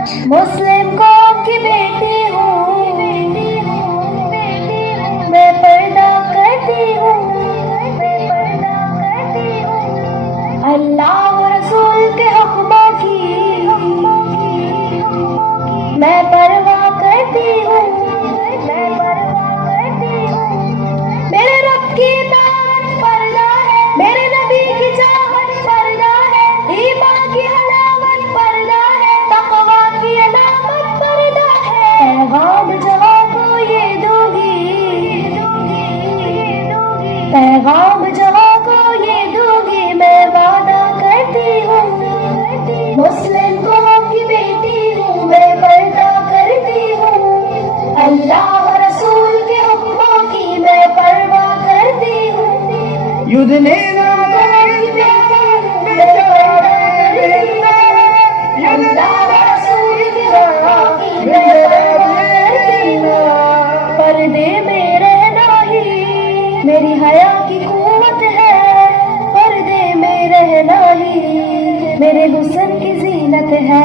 मुस्लिम कौम की बेटी हूँ, मैं पर्दा करती हूँ, अल्लाह और रसूल के हुक्मों की मैं परवाह करती हूँ, मेरे रब की ताकत पर्दा है, मेरे नबी की चाहत पर्दा है, ईमान की अलामत पर्दा है, तक़वा की अलामत पर्दा है। पैगाम जहाँ को ये दूंगी, पैगाम जहाँ को ये दूंगी, मैं वादा करती हूँ। मुस्लिम कौम की बेटी हूँ, मैं पर्दा करती हूँ, अल्लाह और रसूल के हुक्मों की मैं परवाह करती हूँ। युद्धने पर्दे में रहना ही मेरी हया की कुव्वत है, पर्दे में रहना ही मेरे हुस्न की जीनत है,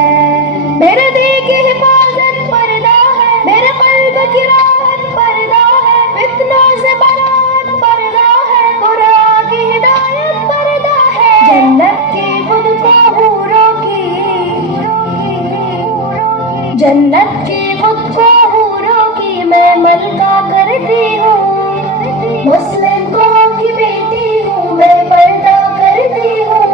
मेरे दिल की हिफाजत पर्दा है, मेरे कल्ब की राहत पर्दा है, फितना से बरात पर्दा है, कुरान की हिदायत पर्दा है, जन्नत की खुद को हूरों की, जन्नत की खुद को हूरों की मैं मलका करती हूँ। मुस्लिम कौम की बेटी हूँ, मैं पर्दा करती हूँ,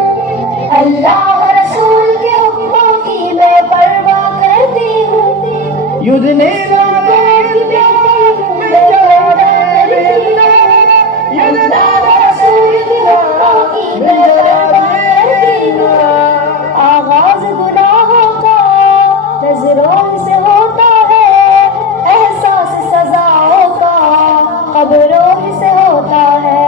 अल्लाह और रसूल के हुक्मों की मैं परवाह करती हूँ। युद्धने आगाज गुनाहों का नजरों से होता है, एहसास सजाओं का कब्रों से होता है,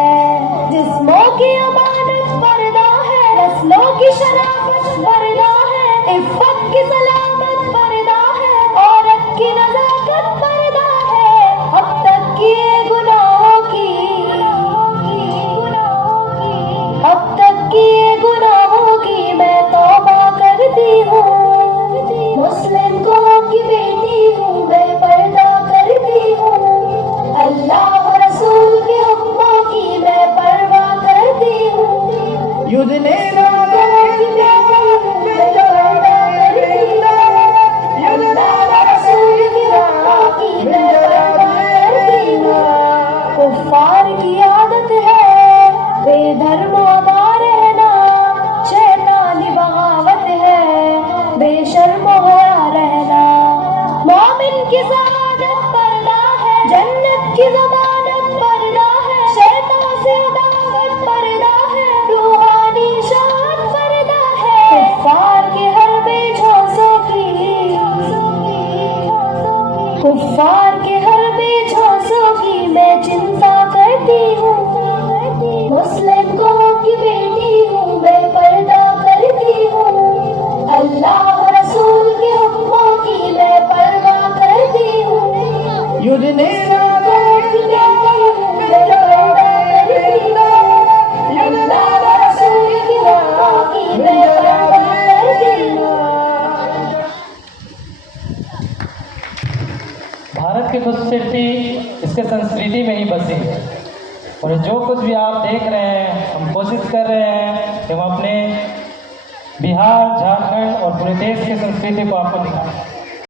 जिस्मों की अमानत पर्दा है, नस्लों की शराफत पर्दा है, इफ़्फ़त की सलामत पर्दा है, औरत की नज़ाकत पर्दा है, अब तक किए गुनाहों की, अब तक किए गुनाहों की मैं तौबा करती हूँ। मुस्लिम कौम की बेटी हूँ, मैं पर्दा करती हूँ, अल्लाह और रसूल के हुक्मों की मैं परवाह करती हूँ। युद्धने कुफ्फार की आदत है बेधर्मों का रहना, शैतानी बगावत है बेशर्म होया रहना, मोमिन की सआदत पर्दा है, जन्नत की ज़मानत पर्दा है, शैतान से अदावत पर्दा है, रूहानी शान पर्दा है, कुफ्फार के हर बेझोंसों की, कुफ्फार के हर बेझोंसों की मैं चिंता करती हूँ। मुस्लिम कौम की बेटी हूँ, मैं पर्दा करती हूँ, अल्लाह और रसूल के हुक्मों की मैं परवाह करती हूँ। युद्धने भारत की खूबसूरती इसके संस्कृति में ही बसी है, और जो कुछ भी आप देख रहे हैं हम कोशिश कर रहे हैं कि हम अपने बिहार, झारखंड और पूरे देश की संस्कृति को आपको दिखाएं।